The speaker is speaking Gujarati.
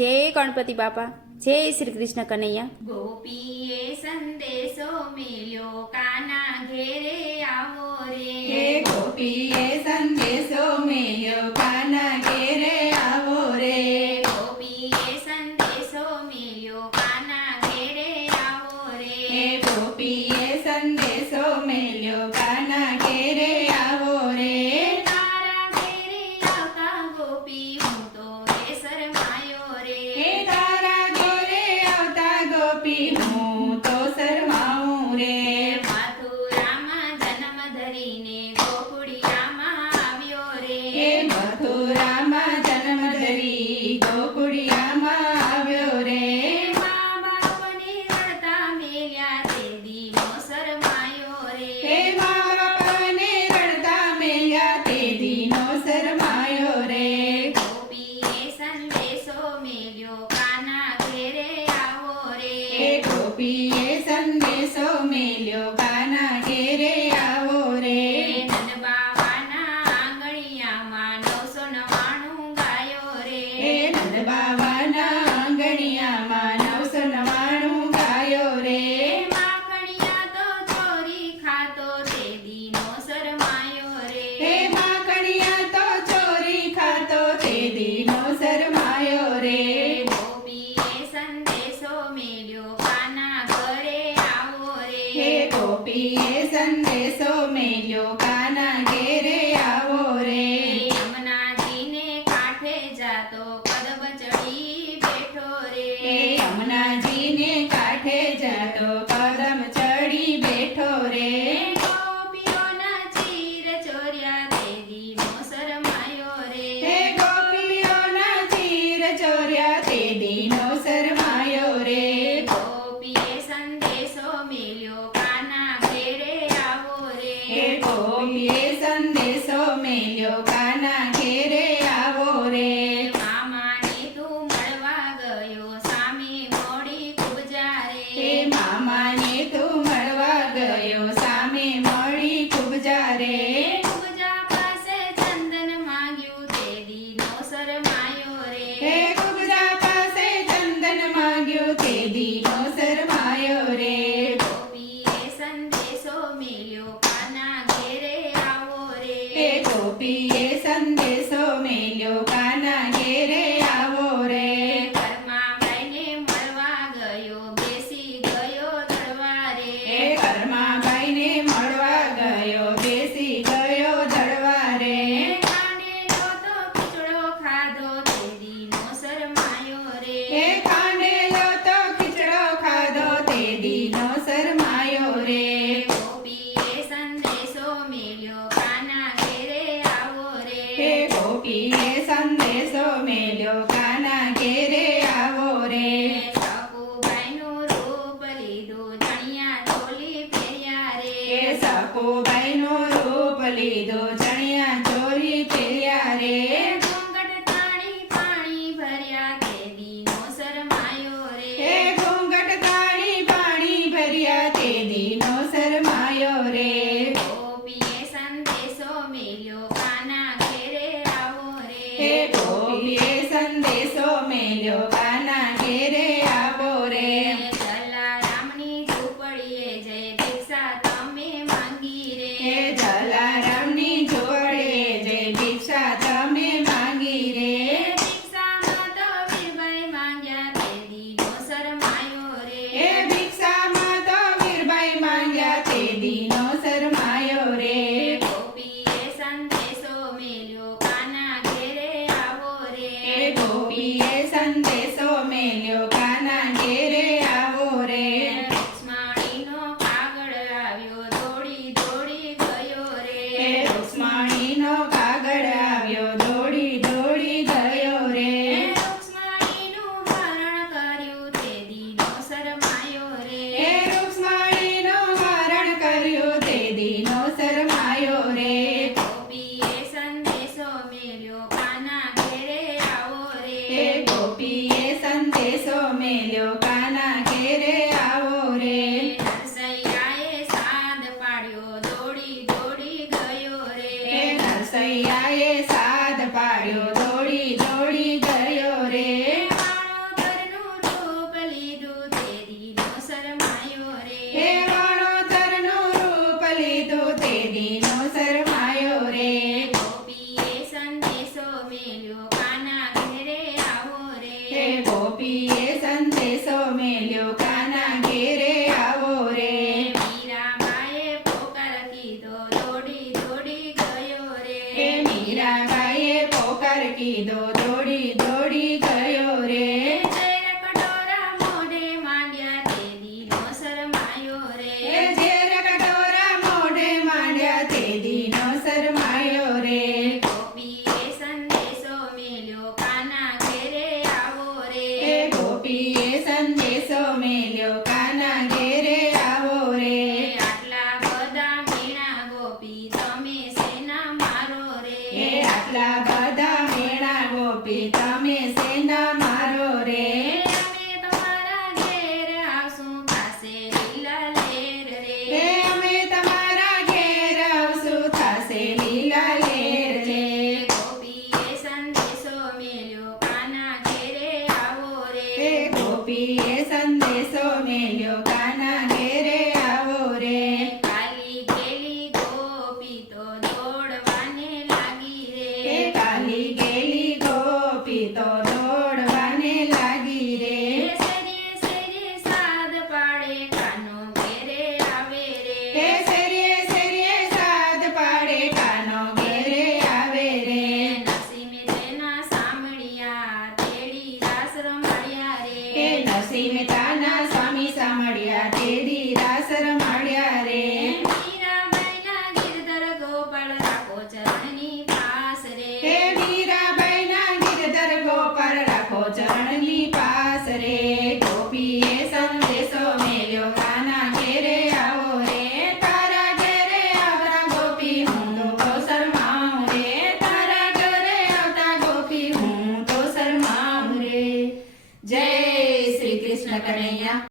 જય ગણપતિ બાપા, જય શ્રી કૃષ્ણ કનૈયા. ગોપીએ સંદેશો મેલ્યો કાના ઘેરે આવો રે. હે ગોપીએ સંદેશો મેલ્યો કાના ઘેરે આવો રે. ગોપીએ સંદેશો મેલ્યો કાના ઘેરે આવો રે. હે ગોપીએ સંદેશો મેલ્યો કાના ઘેરે આવો રે. તારા ઘેરે આવતા ગોપી હું તો રે શરમાયો રે. હે તારા ઘેરે આવતા ગોપી હું તો શરમાઉં રે. મથુરામાં જન્મ ધરીને ગોકુળિયામાં આવ્યો રે. હે મથુરામાં જન્મ ધરી ગોકુળિયામાં આવ્યો રે. મા બાપને રડતા મેલ્યા તે દીનો શરમાયો રે. હે મા બાપાને રડતા મેલ્યા તે દીનો શરમાયો રે. ગોપીએ સંદેશો મેલ્યો કાના ઘેરે આવો રે. હે ગોપીએ સંદેશો મેલ્યો કાના ઘેરે આવો રે. નંદબાવાના આંગણિયામાં 999 ગાયો રે. હે નંદબાવાના આંગણિયામાં 999 ગાયો રે. માખણિયા તો ચોરી ખાતો તે દીનો શરમાયો રે. હે માખણિયા તો ચોરી ખાતો તે દીનો શરમાયો રે. ગોપીએ સંદેશો મેલ્યો કાના ઘરે આવો રે. હે ગોપીએ સંદેશો મેલ્યો કાના ઘેરે આવો રે. યમુનાજીને કાંઠે જાતો કદમ ચડી બેઠો રે. હે યમુનાજીને કાંઠે જતો કદમ ચડી બેઠો રે. ગોપીઓના ચીર ચોર્યા તે દીનો શરમાયો રે. હે ગોપીઓના ચીર ચોર્યા તે દીનો શરમાયો રે. ગોપીએ સંદેશો મેલ્યો કાના ઘેરે આવો રે. હે ગોપીએ સંદેશો મેલ્યો કાના ઘેરે આવો રે. મામાને તું મળવા ગયો સામે મોડી ખૂબ જારે. હે મામાને તું મળવા ગયો સામે મળી ખૂબ જારે. પૂજા પાસે ચંદન માંગ્યું તે દીનો શરમાયો રે. હે કુબજા પાસે ચંદન માંગ્યું તે દીનો શરમાયો રે. ગોપીએ સંદેશો મેલ્યો કાના ઘેરે આવો રે. હે ગોપીએ સંદેશો મેલ્યો કાના ઘેરે આવો રે. ઘરમાં બાઈને મળવા ગયો બેસી ગયો દરબારે. હે કર્માબાઈને મળવા ગયો બેસી ગયો દરબારે. ખાંડેલો તો ખીચડો ખાધો તે દીનો શરમાયો રે. હે ખાંડેલો તો ખીચડો ખાધો તે દીનો શરમાયો રે. ગોપીએ સંદેશો મેલ્યો કાના ઘેરે આવો રે. હે ગોપીએ સંદેશો મેલ્યો કાના ઘેરે આવો રે. સકુબાઈનું રૂપ લીધું ચણિયા ચોલી પહેર્યા રે. હે સકુબાઈનું રૂપ લીધું ચણિયા ચોરી પહેર્યા રે. ઘૂંઘટ તાણી પાણી ભર્યા તે દીનો શરમાયો રે. હે ઘૂંઘટ તાણી પાણી ભર્યા તે દીનો શરમાયો રે. ગોપીએ સંદેશો મેલ્યો કાના ઘેરે આવો રે. હે ગોપીએ સંદેશો મેલ્યો કાના ઘેરે આવો રે. જલારામની ઝૂંપડીએ જય ભિક્ષા તમે માંગી રે. હે જલારામની જોડે જય ભિક્ષા તમે માંગી રે. ભિક્ષામાં તો વીરબાઈ માંગ્યા તે દીનો શરમાયો રે. હે ભિક્ષામાં તો વીરબાઈ માંગ્યા તે દીનો શરમાયો રે. ગોપીએ સંદેશો મેલ્યો કાના ઘેરે આવો રે. હે ગોપીએ સંદેશો મેલ્યો કાના ઘેરે આવો રે. રૂક્ષ્મણીનો કાગળ આવ્યો દોડી દોડી ગયો રે. હે રૂક્ષ્મણીનો કાગળ આવ્યો દોડી દોડી ગયો રે. રૂક્ષ્મણીનું હરણ કર્યું તે દીનો શરમાયો રે. હે રૂક્ષ્મણીનું હરણ કર્યું તે દીનો શરમાયો રે. ગોપીએ સંદેશો મેલ્યો કાના ઘેરે આવો રે. હે ગોપીએ સંદેશો મેલ્યો કાના ઘેરે આવો રે. નરસૈયાએ સાદ પાડ્યો દોડી દોડી ગયો રે. હે નરસૈયાએ સાદ પાડ્યો દોડી દોડી ગયો રે. માણો મીરાબાઈએ પોકાર કીધો દોડી દોડી ગયો રે ઝેર કટોરા મોઢે માંડ્યા તે દીનો શરમાયો રે એ ઝેર કટોરા મોઢે માંડ્યા તે દીનો શરમાયો રે ગોપીએ સંદેશો મેલ્યો કાના ઘેરે આવો રે એ ગોપીએ સંદેશો મેલ્યો કાના ઘેરે આવો રે આટલા બધા મીણા ગોપી તમે સેના મારો રે એ આટલા